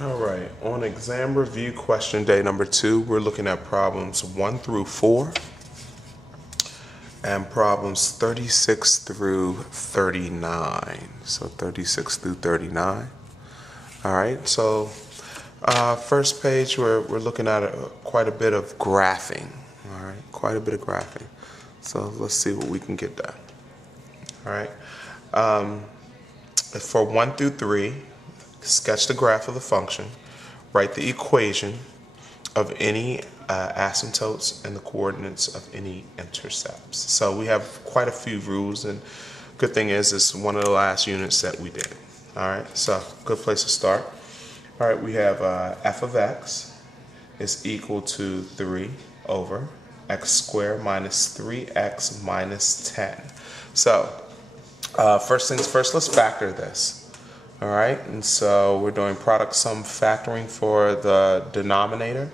All right, on exam review question day number 2, we're looking at problems 1 through 4 and problems 36 through 39. So 36 through 39. All right, so first page, we're looking at quite a bit of graphing. All right, quite a bit of graphing. So let's see what we can get done. All right, for 1 through 3, sketch the graph of the function, write the equation of any asymptotes and the coordinates of any intercepts. So we have quite a few rules, and good thing is it's one of the last units that we did. All right, so good place to start. All right, we have f of x is equal to 3 over x squared minus 3x minus 10. So first things first, let's factor this. All right, and so we're doing product sum factoring for the denominator.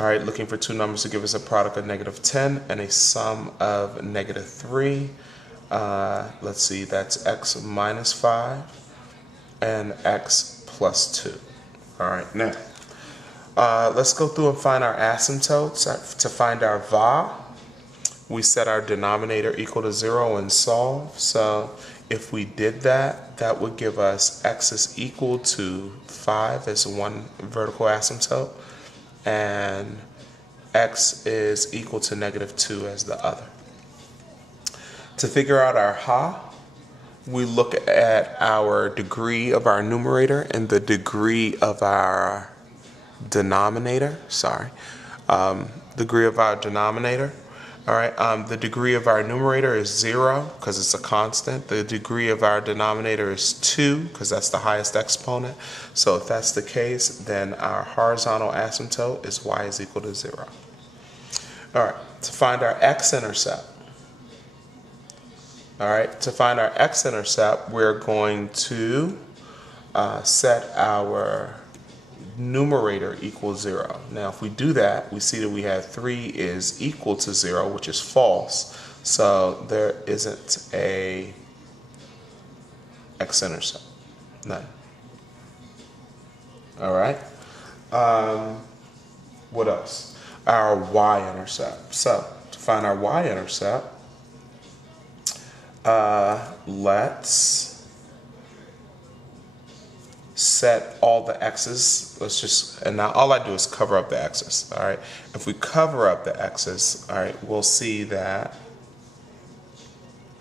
All right, looking for two numbers to give us a product of -10 and a sum of -3. Let's see, that's x minus 5 and x plus 2. All right, now let's go through and find our asymptotes. To find our va, we set our denominator equal to 0 and solve. So if we did that, that would give us x is equal to 5 as one vertical asymptote, and x is equal to -2 as the other. To figure out our ha, we look at our degree of our numerator and the degree of our denominator. Degree of our denominator. All right, the degree of our numerator is 0 because it's a constant. The degree of our denominator is 2 because that's the highest exponent. So if that's the case, then our horizontal asymptote is y is equal to 0. All right, to find our x-intercept. All right, to find our x-intercept, we're going to set our numerator equals 0. Now if we do that, we see that we have 3 is equal to 0, which is false. So there isn't a x-intercept, none. All right, what else? Our y-intercept. So to find our y-intercept, let's set all the x's. And now all I do is cover up the x's. All right, if we cover up the x's, all right, we'll see that,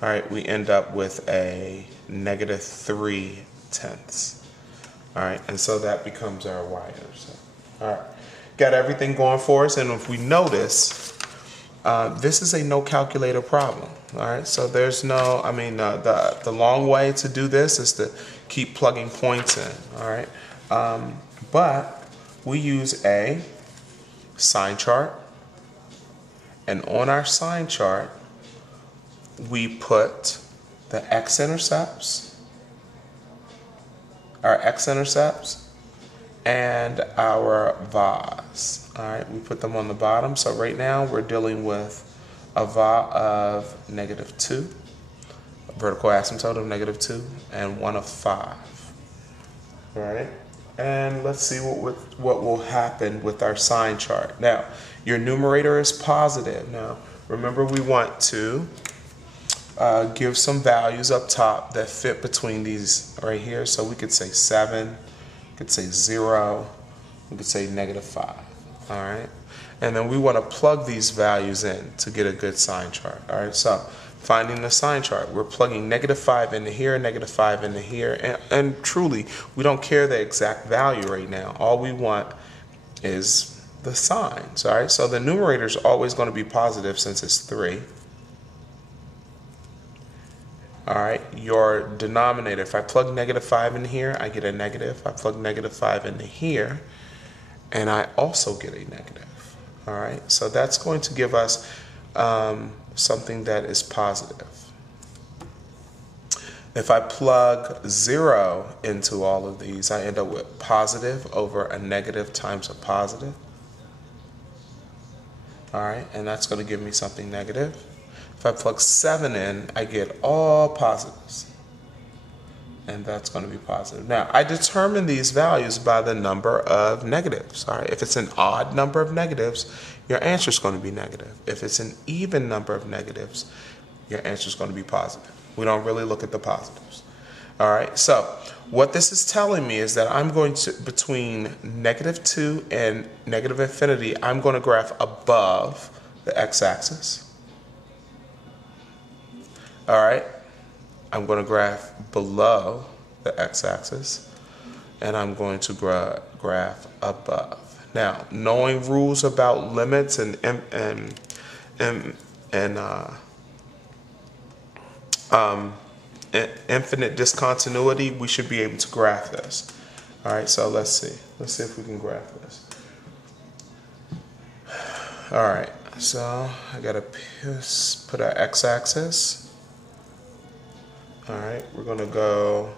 all right, we end up with a -3/10. All right, and so that becomes our y-intercept. All right, got everything going for us, and if we notice, this is a no calculator problem. All right, so there's no, the long way to do this is to keep plugging points in. All right, but we use a sign chart, and on our sign chart we put the x-intercepts, and our va's. All right, we put them on the bottom. So right now we're dealing with a va of -2, a vertical asymptote of -2, and one of 5. All right, and let's see what will happen with our sign chart. Now, your numerator is positive. Now, remember we want to give some values up top that fit between these right here. So we could say 7, we could say 0, we could say -5. All right, and then we want to plug these values in to get a good sign chart. All right, so finding the sign chart, we're plugging -5 into here, -5 into here, and truly we don't care the exact value right now. All we want is the signs. All right, so the numerator is always going to be positive since it's 3. All right, your denominator, if I plug -5 in here, I get a negative. I plug -5 into here, and I also get a negative. All right, so that's going to give us something that is positive. If I plug 0 into all of these, I end up with positive over a negative times a positive. All right, and that's going to give me something negative. If I plug 7 in, I get all positives. and that's going to be positive. Now, I determine these values by the number of negatives. All right, if it's an odd number of negatives, your answer is going to be negative. If it's an even number of negatives, your answer is going to be positive. We don't really look at the positives. All right, so what this is telling me is that I'm going to, between -2 and negative infinity, I'm going to graph above the x-axis. All right, I'm going to graph below the x-axis, and I'm going to graph above. Now, knowing rules about limits and infinite discontinuity, we should be able to graph this. All right, so let's see. Let's see if we can graph this. All right, so I gotta put our x-axis. All right, we're gonna go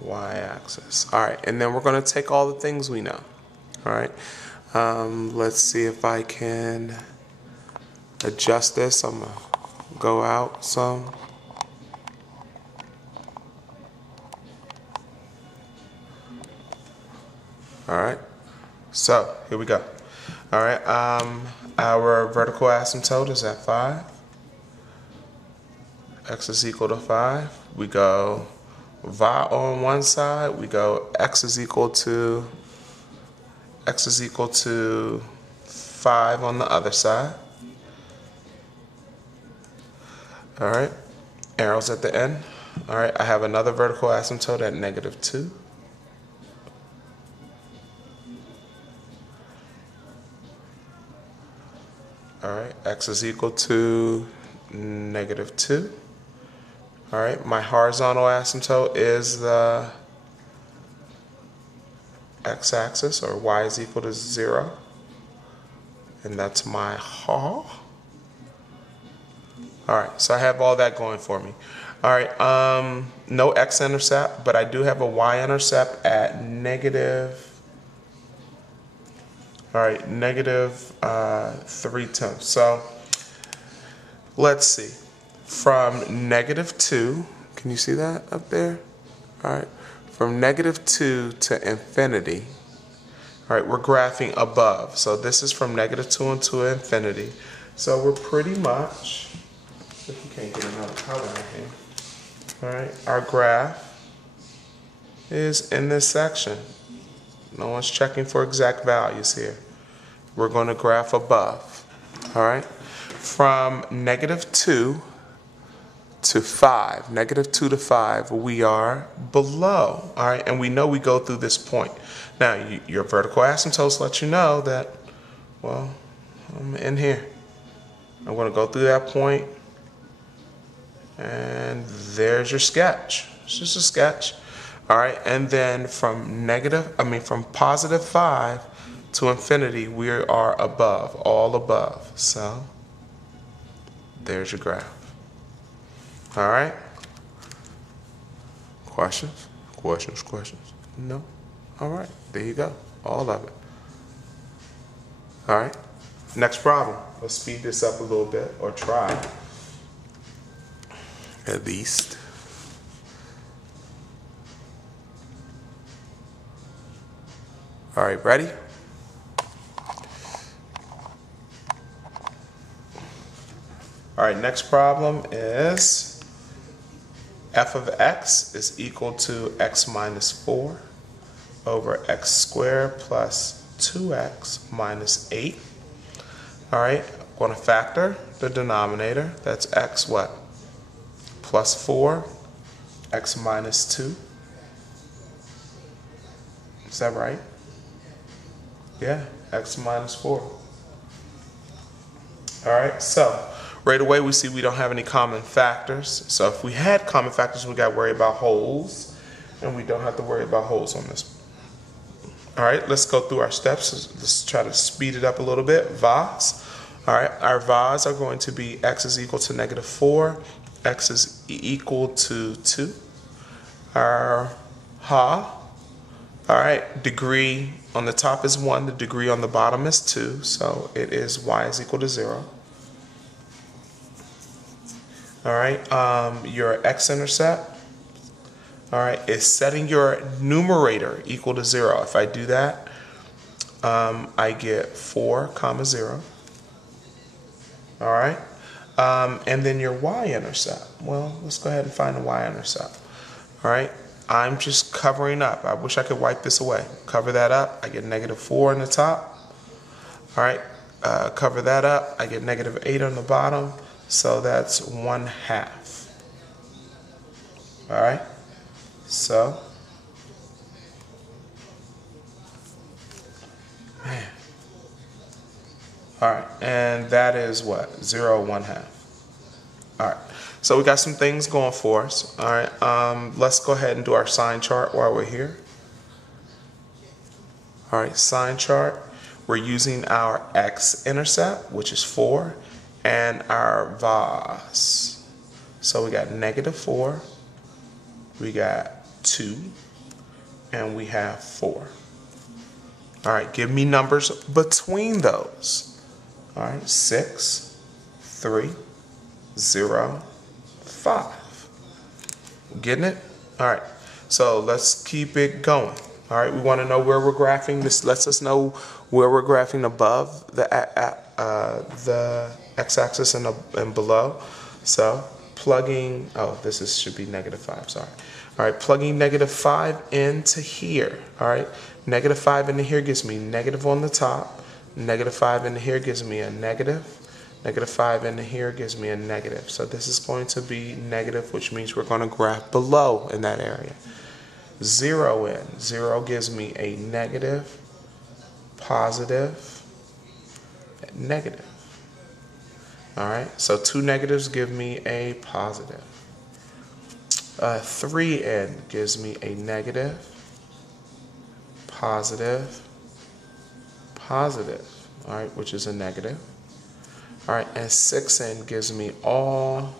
y-axis. All right, and then we're gonna take all the things we know. All right, let's see if I can adjust this. I'm gonna go out some. All right, so here we go. All right, our vertical asymptote is at 5. X is equal to 5. We go y on one side. We go x is equal to 5 on the other side. All right, arrows at the end. All right, I have another vertical asymptote at -2. All right, x is equal to -2. All right, my horizontal asymptote is the x-axis, or y is equal to 0. And that's my ha. All right, so I have all that going for me. All right, no x-intercept, but I do have a y-intercept at -3/10. So let's see. From -2, can you see that up there? All right, from -2 to infinity. All right, we're graphing above. So this is from -2 to infinity. So we're pretty much, if you can't get another color in here. All right, our graph is in this section. No one's checking for exact values here. We're going to graph above. All right, from -2 to 5, -2 to 5, we are below. All right, and we know we go through this point. Now, your vertical asymptotes let you know that, well, I'm in here. I'm going to go through that point, and there's your sketch. It's just a sketch. All right, and then from +5 to infinity, we are above, all above. So there's your graph. All right. Questions? Questions? Questions? No? All right. There you go. All of it. All right. Next problem. Let's speed this up a little bit, or try. At least. All right. Ready? All right. Next problem is f of x is equal to x minus 4 over x squared plus 2x minus 8. All right, I'm going to factor the denominator. That's x what? Plus 4, x minus 2. Is that right? Yeah, x minus 4. All right, so right away we see we don't have any common factors. So if we had common factors, we got to worry about holes, and we don't have to worry about holes on this. All right, let's go through our steps. Let's try to speed it up a little bit. V's. All right, our V's are going to be x is equal to -4, x is equal to 2. Our ha. All right, degree on the top is 1, the degree on the bottom is 2, so it is y is equal to 0. All right, your x-intercept, all right, is setting your numerator equal to 0. If I do that, I get 4, 0. All right, and then your y-intercept. Well, let's go ahead and find the y-intercept. All right, I'm just covering up. I wish I could wipe this away. Cover that up, I get -4 on the top. All right, cover that up, I get -8 on the bottom. So that's 1/2. All right, so man. All right, and that is what? 0, 1/2. All right, so we got some things going for us. All right, let's go ahead and do our sign chart while we're here. All right, sign chart. We're using our x-intercept, which is 4, and our VAS. So we got -4, we got 2, and we have 4. All right, give me numbers between those. All right, 6, 3, 0, 5. Getting it? All right, so let's keep it going. All right, we want to know where we're graphing. This lets us know where we're graphing above the x-axis and below. So plugging, oh, this should be -5, sorry. All right, plugging -5 into here. All right, -5 into here gives me negative on the top. -5 into here gives me a negative. -5 into here gives me a negative. So this is going to be negative, which means we're going to graph below in that area. 0 in. 0 gives me a negative, positive, negative. All right, so 2 negatives give me a positive. 3 in gives me a negative, positive, positive. All right, which is a negative. All right, and 6 in gives me all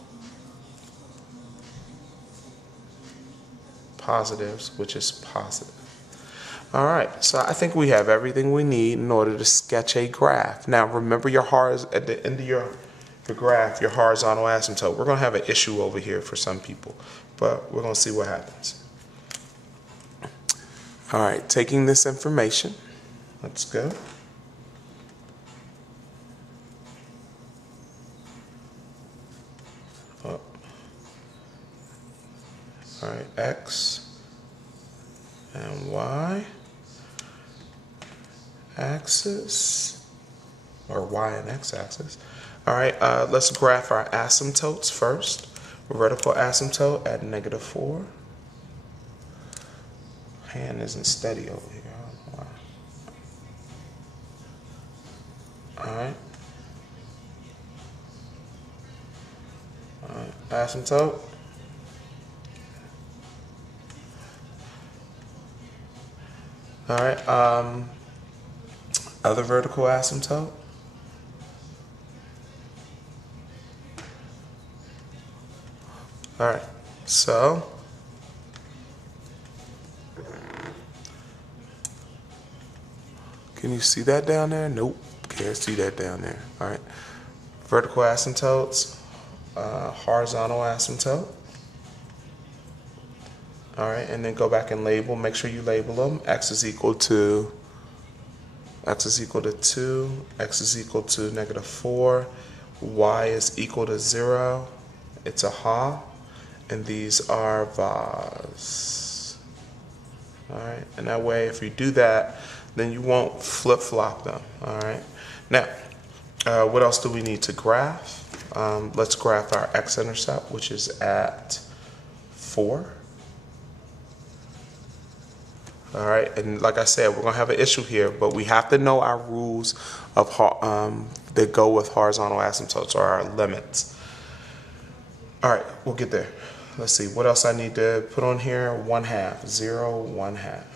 positives, which is positive. All right, so I think we have everything we need in order to sketch a graph. Now, remember at the end of your graph, your horizontal asymptote. We're going to have an issue over here for some people, but we're going to see what happens. All right, taking this information, let's go. All right, x and y axis, or y and x axis. All right, let's graph our asymptotes first. Vertical asymptote at -4. Hand isn't steady over here. I don't know why. All right. All right, asymptote. All right, other vertical asymptote. All right, so can you see that down there? Nope, can't see that down there. All right, vertical asymptotes, horizontal asymptote. All right, and then go back and label. Make sure you label them. X is equal to 2. X is equal to -4. Y is equal to 0. It's a ha. And these are VAS. All right, and that way, if you do that, then you won't flip-flop them. All right. Now, what else do we need to graph? Let's graph our x-intercept, which is at 4. All right, and like I said, we're gonna have an issue here, but we have to know our rules of that go with horizontal asymptotes, or our limits. All right, we'll get there. Let's see, what else I need to put on here? 1/2, 0, 1/2.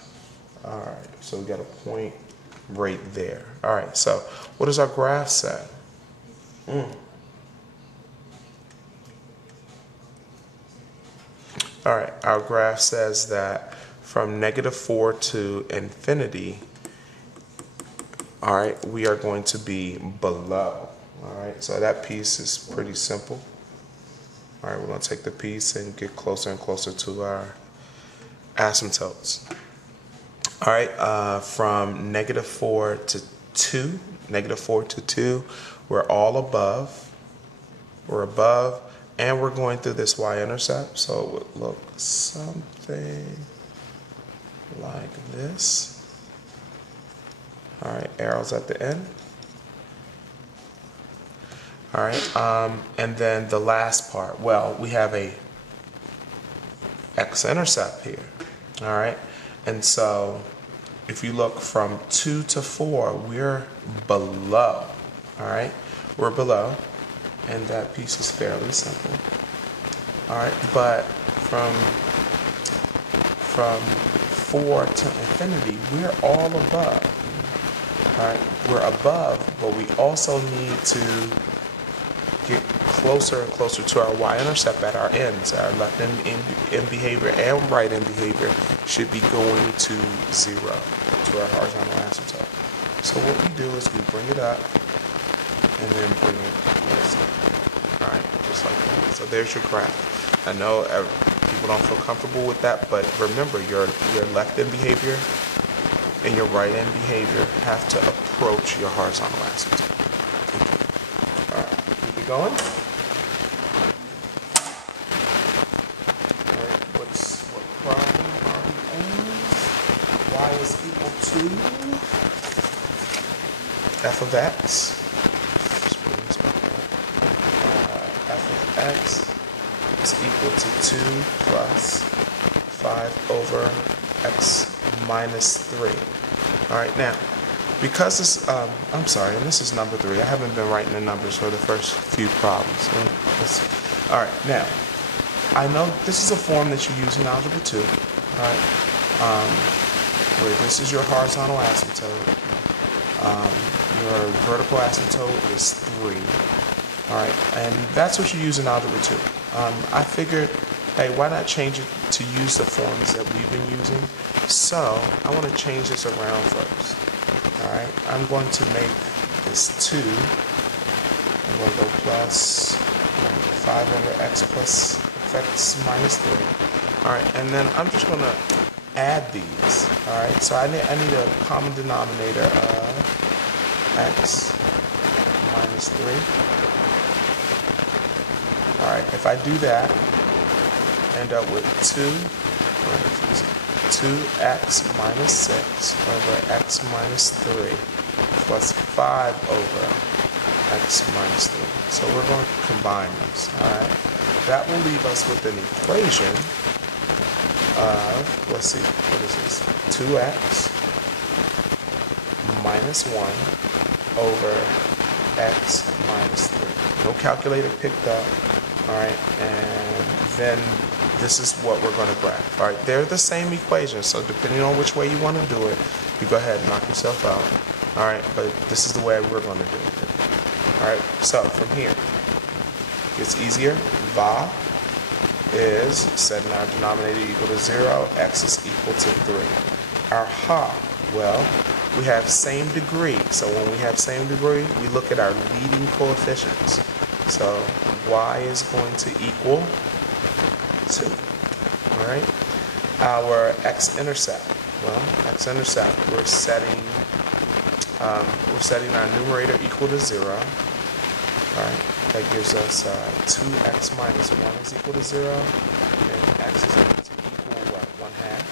All right, so we got a point right there. All right, so what does our graph say? All right, our graph says that from -4 to infinity, all right, we are going to be below. All right, so that piece is pretty simple. All right, we're going to take the piece and get closer and closer to our asymptotes. All right, from -4 to 2, -4 to 2, we're all above. We're above, and we're going through this y-intercept, so it would look something like this. All right, arrows at the end. All right, and then the last part, well, we have a x-intercept here. All right, and so if you look from 2 to 4, we're below. All right, we're below, and that piece is fairly simple. All right, but from 4 to infinity, we're all above. All right, we're above, but we also need to get closer and closer to our y-intercept at our ends. Our left end behavior and right end behavior should be going to 0, to our horizontal asymptote. So what we do is we bring it up and then bring it closer. All right, just like that. So there's your graph. I know people don't feel comfortable with that, but remember, your left end behavior and your right end behavior have to approach your horizontal asymptote. All right, keep it going. All right, what problem are we in? Y is equal to f of x. F of x is equal to 2 plus 5 over x minus 3. All right, now, because this, I'm sorry, and this is number 3. I haven't been writing the numbers for the first few problems. So all right, now, I know this is a form that you use in Algebra 2, all right, where this is your horizontal asymptote. Your vertical asymptote is 3. All right, and that's what you use in Algebra 2. I figured, hey, why not change it to use the forms that we've been using? So I want to change this around first. All right, I'm going to make this 2. I'm going to go plus 5 over x plus x minus 3. All right, and then I'm just going to add these. All right, so I need a common denominator of x minus 3. All right, if I do that, I end up with 2x minus 6 over x minus 3 plus 5 over x minus 3. So we're going to combine this, all right? That will leave us with an equation of, let's see, what is this? 2x minus 1 over x minus 3. No calculator picked up. All right, and then this is what we're going to graph. All right, they're the same equation, so depending on which way you want to do it, you go ahead and knock yourself out. All right, but this is the way we're going to do it. All right, so from here, it gets easier. Va is setting our denominator equal to 0, x is equal to 3. Our ha, well, we have same degree, so when we have same degree, we look at our leading coefficients. So y is going to equal 2. All right. Our x-intercept. Well, x-intercept, we're setting our numerator equal to 0. All right. That gives us 2x minus 1 is equal to 0, and x is going to equal what? 1/2.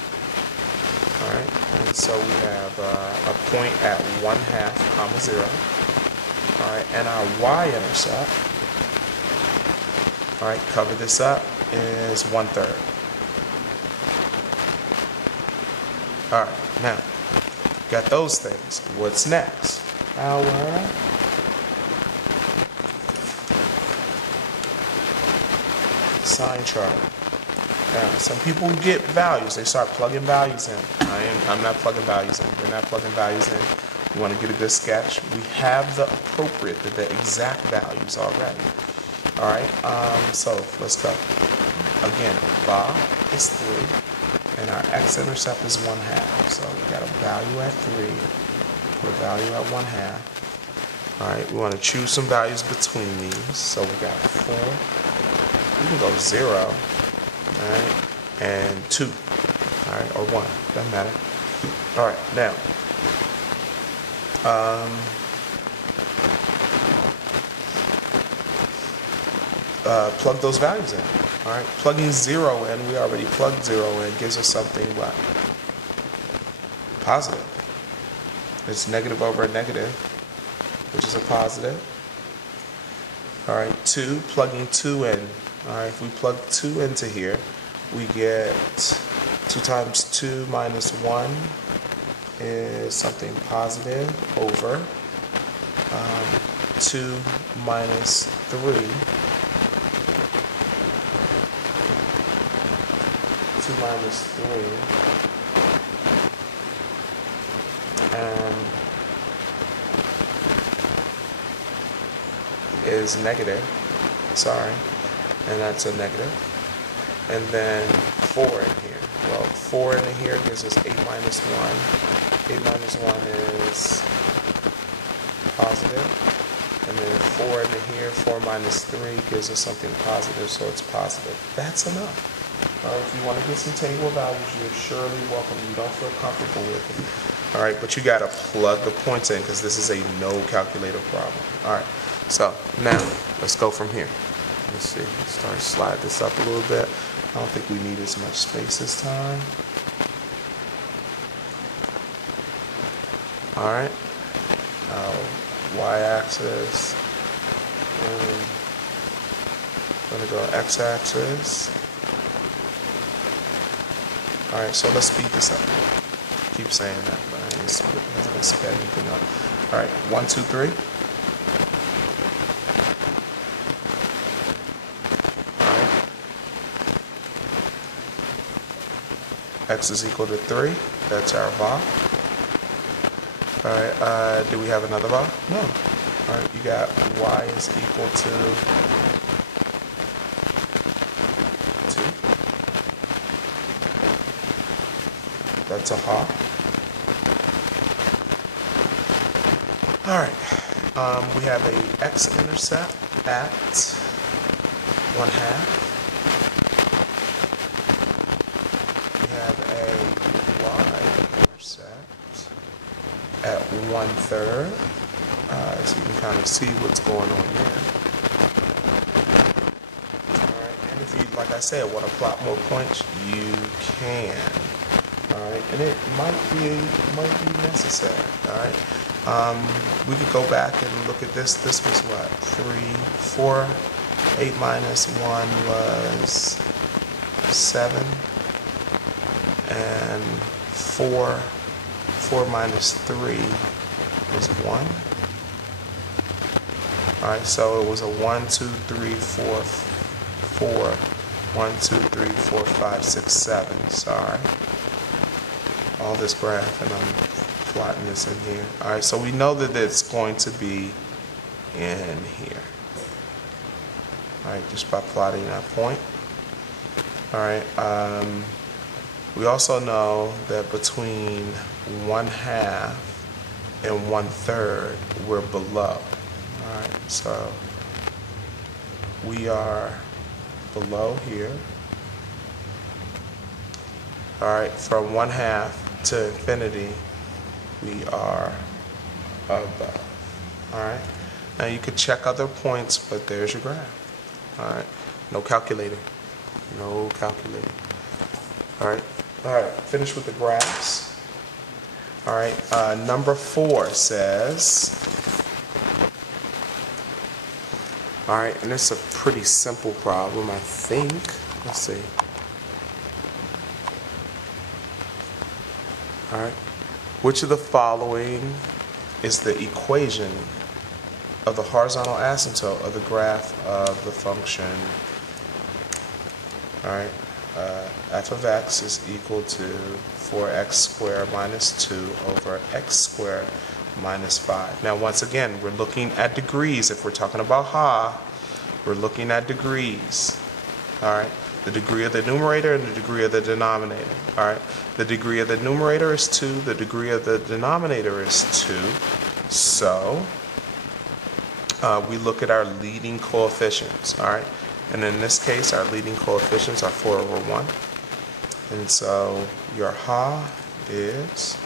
All right. And so we have a point at 1/2, comma 0. All right. And our y-intercept. All right, cover this up, is 1/3. All right, now, got those things. What's next? Our sign chart. Now, some people get values. They start plugging values in. I'm not plugging values in. We're not plugging values in. We want to get a good sketch. We have the appropriate, the exact values already. All right, so let's go. Again, va is 3, and our x-intercept is 1/2. So we got a value at 3, put a value at 1/2. All right, we want to choose some values between these. So we got 4 we can go 0, all right, and 2, all right, or 1, doesn't matter. All right, now, plug those values in. All right, plugging 0 in, we already plugged 0 in, gives us something what? Positive. It's negative over a negative, which is a positive. All right, 2, plugging 2 in. All right, if we plug 2 into here, we get 2 times 2 minus 1 is something positive over 2 minus 3. 2 minus 3 and is negative, sorry, and that's a negative. And then 4 in here. Well, 4 in here gives us 8 minus 1. 8 minus 1 is positive. And then 4 into here, 4 minus 3 gives us something positive, so it's positive. That's enough. All right, if you want to get some table values, you're surely welcome. You don't feel comfortable with it. All right, but you got to plug the points in because this is a no calculator problem. All right, so now let's go from here. Let's see, start to slide this up a little bit. I don't think we need as much space this time. All right, y-axis, and I'm gonna go x-axis. All right, so let's speed this up. Keep saying that, but I ain't gonna speed anything up. All right, 1, 2, 3. X is equal to 3. That's our VA. Alright, do we have another VA? No. Alright, you got Y is equal to 2. That's a HA. Alright, we have a x-intercept at 1/2. Have a y-intercept at 1/3, so you can kind of see what's going on there. All right, and if you, like I said, want to plot more points, you can. All right, and it might be necessary. All right, we could go back and look at this. This was what, 3, 4. 8 minus 1 was 7. And 4 minus 3 is 1. Alright, so it was a 1, 2, 3, 4, 4, 1, 2, 3, 4, 5, 6, 7. Sorry. All this graph, and I'm plotting this in here. Alright, so we know that it's going to be in here. Alright, just by plotting that point. Alright, we also know that between 1/2 and 1/3, we're below. All right, so we are below here. All right, from 1/2 to infinity, we are above. All right, now you could check other points, but there's your graph. All right, no calculator, no calculator. All right, finish with the graphs. All right, number 4 says, all right, and it's a pretty simple problem, I think. Let's see. All right, which of the following is the equation of the horizontal asymptote of the graph of the function? All right. F of x is equal to 4x squared minus 2 over x squared minus 5. Now, once again, we're looking at degrees. If we're talking about HA, we're looking at degrees. All right, the degree of the numerator and the degree of the denominator. All right, the degree of the numerator is 2. The degree of the denominator is 2. So we look at our leading coefficients. All right. And in this case, our leading coefficients are 4/1. And so your Ha is